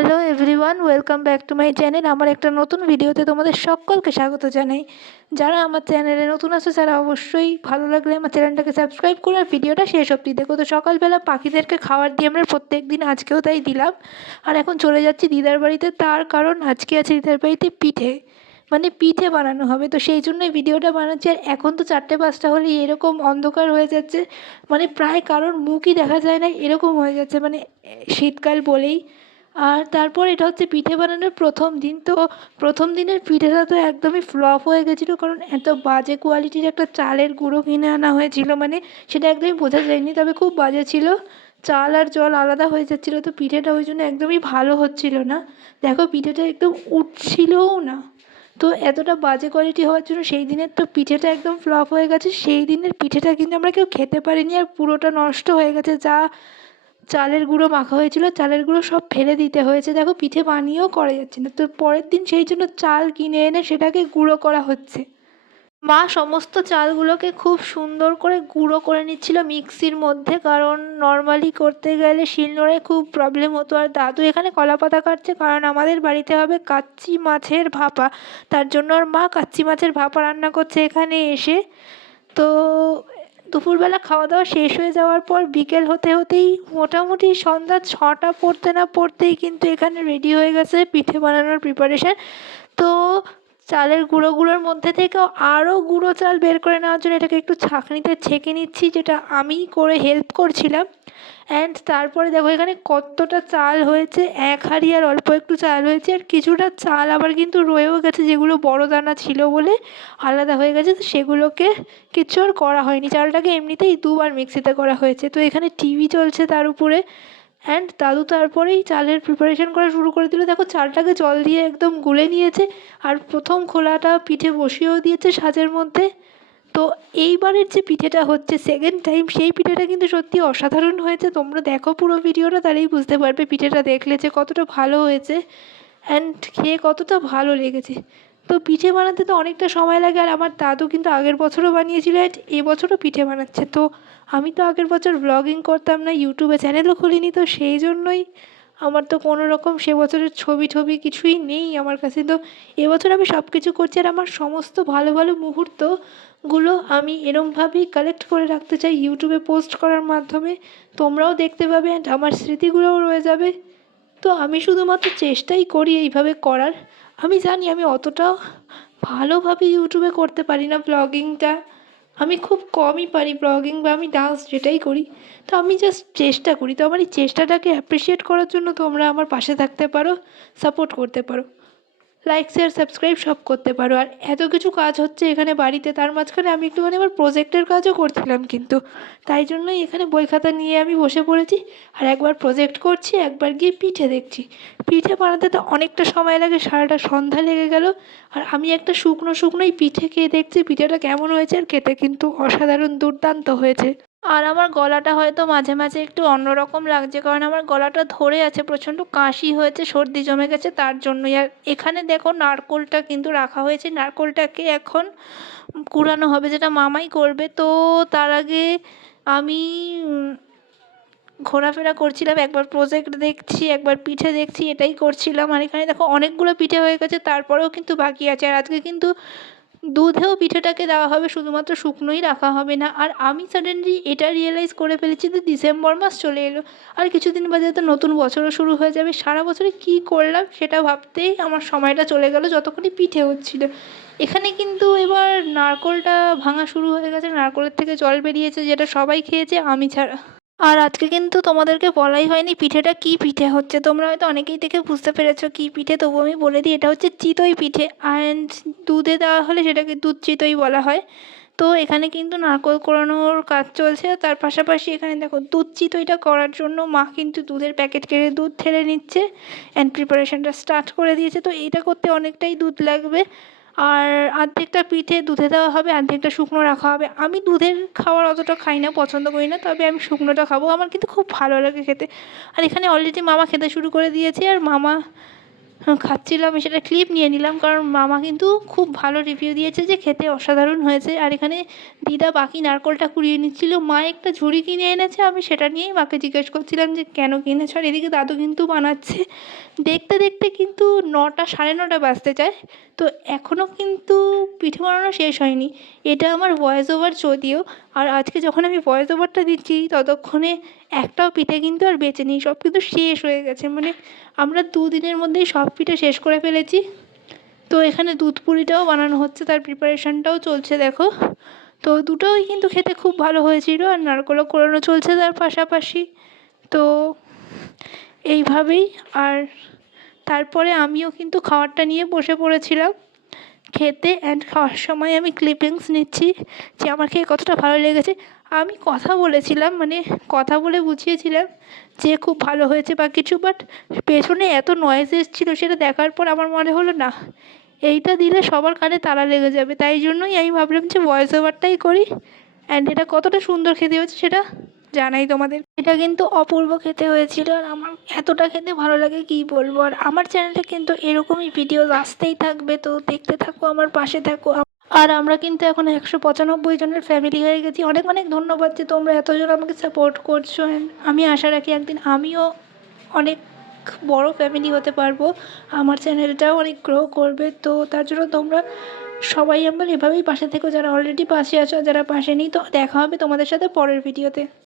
Hello everyone, welcome back to my channel. আমার একটা নতুন ভিডিওতে তোমাদের সকলকে স্বাগত জানাই। যারা আমার চ্যানেলে নতুন আছে তারা অবশ্যই ভালো লাগলে আমার চ্যানেলটাকে সাবস্ক্রাইব করে আর ভিডিওটা শেষ অবধি দেখো। তো সকালবেলা পাখিদেরকে খাবার দিয়ে আমরা প্রত্যেক দিন, আজকেও তাই দিলাম। আর এখন চলে যাচ্ছি দিদার বাড়িতে, তার কারণ আজকে আছে দিদার বাড়িতে পিঠে, মানে পিঠে বানানো হবে। তো সেই জন্যই ভিডিওটা বানাচ্ছি। আর এখন তো 4টে 5টা হলেই এরকম অন্ধকার হয়ে যাচ্ছে, মানে প্রায় কারোর মুখই দেখা যায় না, এরকম হয়ে যাচ্ছে, মানে শীতকাল বলেই। আর তারপর এটা হচ্ছে পিঠে বানানোর প্রথম দিন। তো প্রথম দিনের পিঠেটা তো একদমই ফ্লপ হয়ে গেছিলো, কারণ এত বাজে কোয়ালিটির একটা চালের গুঁড়ো কিনে আনা হয়েছিল, মানে সেটা একদমই বোঝা যায়নি, তবে খুব বাজে ছিল। চাল আর জল আলাদা হয়ে যাচ্ছিলো, তো পিঠেটা ওই জন্য একদমই ভালো হচ্ছিল না। দেখো পিঠেটা একদম উঠছিলও না। তো এতটা বাজে কোয়ালিটি হওয়ার জন্য সেই দিনের তো পিঠেটা একদম ফ্লপ হয়ে গেছে। সেই দিনের পিঠেটা কিন্তু আমরা কেউ খেতে পারিনি, আর পুরোটা নষ্ট হয়ে গেছে। যা চালের গুঁড়ো মাখা হয়েছিল, চালের গুঁড়ো সব ফেলে দিতে হয়েছে। দেখো পিঠে বানিয়েও করা যাচ্ছে না। তো পরের দিন সেই জন্য চাল কিনে এনে সেটাকে গুঁড়ো করা হচ্ছে। মা সমস্ত চালগুলোকে খুব সুন্দর করে গুঁড়ো করে নিচ্ছিল মিক্সির মধ্যে, কারণ নর্মালি করতে গেলে শিলনোড়ায় খুব প্রবলেম হতো। আর দাদু এখানে কলাপাতা কাটছে, কারণ আমাদের বাড়িতে হবে কাচ্চি মাছের ভাপা। তার জন্য আর মা কাচ্চি মাছের ভাপা রান্না করছে এখানে এসে। তো দুপুরবেলা খাওয়া দাওয়া শেষ হয়ে যাওয়ার পর বিকেল হতে হতেই মোটামুটি সন্ধ্যা 6টা পড়তে না পড়তেই কিন্তু এখানে রেডি হয়ে গেছে পিঠে বানানোর প্রিপারেশান। তো চালের গুঁড়োগুলোর মধ্যে থেকেও আরও গুঁড়ো চাল বের করে নেওয়ার জন্য এটাকে একটু ছাঁকনিতে ছেঁকে নিচ্ছি, যেটা আমি করে হেল্প করছিলাম। অ্যান্ড তারপরে দেখো এখানে কতটা চাল হয়েছে, 1 হাঁড়ি আর অল্প একটু চাল হয়েছে। আর কিছুটা চাল আবার কিন্তু রয়েও গেছে, যেগুলো বড় দানা ছিল বলে আলাদা হয়ে গেছে, তো সেগুলোকে কিচ্ছু আর করা হয়নি। চালটাকে এমনিতেই 2বার মিক্সিতে করা হয়েছে। তো এখানে টিভি চলছে তার উপরে। অ্যান্ড দাদু তারপরেই চালের প্রিপারেশান করা শুরু করে দিল। দেখো চালটাকে জল দিয়ে একদম গুলে নিয়েছে, আর প্রথম খোলাটা পিঠে বসিয়েও দিয়েছে সাজের মধ্যে। তো এইবারের যে পিঠেটা হচ্ছে সেকেন্ড টাইম, সেই পিঠেটা কিন্তু সত্যি অসাধারণ হয়েছে। তোমরা দেখো পুরো ভিডিওটা, তাহলেই বুঝতে পারবে পিঠেটা দেখলে যে কতটা ভালো হয়েছে অ্যান্ড খেয়ে কতটা ভালো লেগেছে। তো পিঠে বানাতে তো অনেকটা সময় লাগে, আর আমার দাদু কিন্তু আগের বছরও বানিয়েছিল অ্যান্ড এবছরও পিঠে বানাচ্ছে। তো আমি তো আগের বছর ব্লগিং করতাম না, ইউটিউবে চ্যানেলও খুলিনি, তো সেই জন্যই আমার তো কোনো রকম সে বছরের ছবি টবি কিছুই নেই আমার কাছে। তো এবছর আমি সব কিছু করছি, আর আমার সমস্ত ভালো ভালো মুহূর্তগুলো আমি এরমভাবেই কালেক্ট করে রাখতে চাই ইউটিউবে পোস্ট করার মাধ্যমে। তোমরাও দেখতে পাবে অ্যান্ড আমার স্মৃতিগুলোও রয়ে যাবে। তো আমি শুধুমাত্র চেষ্টাই করি এইভাবে করার। আমি জানি আমি অতটাও ভালোভাবে ইউটিউবে করতে পারি না ব্লগিংটা, আমি খুব কমই পারি ব্লগিং, বা আমি ডান্স যেটাই করি। তো আমি জাস্ট চেষ্টা করি। তো আমার এই চেষ্টাটাকে অ্যাপ্রিসিয়েট করার জন্য তোমরা আমার পাশে থাকতে পারো, সাপোর্ট করতে পারো, লাইক শেয়ার সাবস্ক্রাইব সব করতে পারো। আর এত কিছু কাজ হচ্ছে এখানে বাড়িতে, তার মাঝখানে আমি একটুখানি আমার প্রজেক্টের কাজও করছিলাম কিন্তু, তাই জন্যই এখানে বই খাতা নিয়ে আমি বসে পড়েছি। আর একবার প্রজেক্ট করছি, একবার গিয়ে পিঠে দেখছি। পিঠে বানাতে তো অনেকটা সময় লাগে, সারাটা সন্ধ্যা লেগে গেল। আর আমি একটা শুকনো শুকনোই পিঠে খেয়ে দেখছি পিঠেটা কেমন হয়েছে, আর খেতে কিন্তু অসাধারণ দুর্দান্ত হয়েছে। আর আমার গলাটা হয়তো মাঝে মাঝে একটু অন্যরকম লাগছে, কারণ আমার গলাটা ধরে আছে, প্রচণ্ড কাশি হয়েছে, সর্দি জমে গেছে, তার জন্যই। আর এখানে দেখো নারকোলটা কিন্তু রাখা হয়েছে, নারকোলটাকে এখন কুড়ানো হবে, যেটা মামাই করবে। তো তার আগে আমি ঘোরাফেরা করছিলাম, একবার প্রজেক্ট দেখছি, একবার পিঠে দেখছি, এটাই করছিলাম। আর এখানে দেখো অনেকগুলো পিঠে হয়ে গেছে, তারপরেও কিন্তু বাকি আছে। আর আজকে কিন্তু দুধেও পিঠেটাকে দেওয়া হবে, শুধুমাত্র শুকনোই রাখা হবে না। আর আমি সাডেনলি এটা রিয়েলাইজ করে ফেলেছি যে ডিসেম্বর মাস চলে এলো, আর কিছুদিন বাদে তো নতুন বছরও শুরু হয়ে যাবে। সারা বছরে কী করলাম সেটা ভাবতেই আমার সময়টা চলে গেল, যতক্ষণই পিঠে হচ্ছিল। এখানে কিন্তু এবার নারকোলটা ভাঙা শুরু হয়ে গেছে, নারকোলের থেকে জল বেরিয়েছে, যেটা সবাই খেয়েছে আমি ছাড়া। আর আজকে কিন্তু তোমাদেরকে বলাই হয়নি পিঠেটা কী পিঠে হচ্ছে। তোমরা হয়তো অনেকেই দেখে বুঝতে পেরেছো কী পিঠে, তবু আমি বলে দিই, এটা হচ্ছে চিতই পিঠে। অ্যান্ড দুধে দেওয়া হলে সেটাকে দুধ চিতই বলা হয়। তো এখানে কিন্তু নারকোল কোড়ানোর কাজ চলছে, তার পাশাপাশি এখানে দেখো দুধ চিতইটা করার জন্য মা কিন্তু দুধের প্যাকেট কেটে দুধ ঢেলে নিচ্ছে অ্যান্ড প্রিপারেশনটা স্টার্ট করে দিয়েছে। তো এইটা করতে অনেকটাই দুধ লাগবে। আর অর্ধেকটা পিঠে দুধে দেওয়া হবে, অর্ধেকটা শুকনো রাখা হবে। আমি দুধের খাবার অতটা খাই না, পছন্দ করি না, তবে আমি শুকনোটা খাবো, আমার কিন্তু খুব ভালো লাগে খেতে। আর এখানে অলরেডি মামা খেতে শুরু করে দিয়েছে, আর মামা খাচ্ছিলাম, আমি সেটা ক্লিপ নিয়ে নিলাম, কারণ মামা কিন্তু খুব ভালো রিভিউ দিয়েছে যে খেতে অসাধারণ হয়েছে। আর এখানে দিদা বাকি নারকোলটা কুড়িয়ে নিচ্ছিল। মা একটা ঝুড়ি কিনে এনেছে, আমি সেটা নিয়েই মাকে জিজ্ঞেস করছিলাম যে কেন কিনেছ। আর এদিকে দাদু কিন্তু বানাচ্ছে। দেখতে দেখতে কিন্তু 9টা, সাড়ে 9টা বাজতে চায়, তো এখনও কিন্তু পিঠে বানানো শেষ হয়নি। এটা আমার ভয়েস ওভার যদিও, আর আজকে যখন আমি ভয়েস ওভারটা দিচ্ছি ততক্ষণে একটাও পিঠে কিন্তু আর বেঁচে নেই, সব কিন্তু শেষ হয়ে গেছে। মানে আমরা 2 দিনের মধ্যেই সব পিঠে শেষ করে ফেলেছি। তো এখানে দুধ পুরিটাও বানানো হচ্ছে, তার প্রিপারেশানটাও চলছে দেখো। তো দুটোই কিন্তু খেতে খুব ভালো হয়েছিল, আর নারকেলও কোরানো চলছে তার পাশাপাশি। তো এইভাবেই। আর তারপরে আমিও কিন্তু খাবারটা নিয়ে বসে পড়েছিলাম খেতে। অ্যান্ড খাওয়ার সময় আমি ক্লিপিংস নিচ্ছি যে আমার খেয়ে কতটা ভালো লেগেছে। আমি কথা বলেছিলাম, মানে কথা বলে বুঝিয়েছিলাম যে খুব ভালো হয়েছে বা কিছু, বাট পেছনে এত নয়েজ এসেছিলো সেটা দেখার পর আমার মনে হলো না, এইটা দিলে সবার কানে তালা লেগে যাবে। তাই জন্যই আমি ভাবলাম যে ভয়েস ওভারটাই করি। অ্যান্ড এটা কতটা সুন্দর খেতে হয়েছে সেটা জানাই তোমাদের। এটা কিন্তু অপূর্ব খেতে হয়েছিল, আর আমার এতটা খেতে ভালো লাগে কী বলবো। আর আমার চ্যানেলে কিন্তু এরকমই ভিডিও আসতেই থাকবে, তো দেখতে থাকো, আমার পাশে থাকো। আর আমরা কিন্তু এখন 195 জনের ফ্যামিলি হয়ে গেছি। অনেক অনেক ধন্যবাদ যে তোমরা এতজন আমাকে সাপোর্ট করছো। অ্যান্ড আমি আশা রাখি একদিন আমিও অনেক বড় ফ্যামিলি হতে পারবো, আমার চ্যানেলটাও অনেক গ্রো করবে। তো তার জন্য তোমরা সবাই আমার এভাবেই পাশে থেকো, যারা অলরেডি পাশে আছো, আর যারা পাশে নেই। তো দেখা হবে তোমাদের সাথে পরের ভিডিওতে।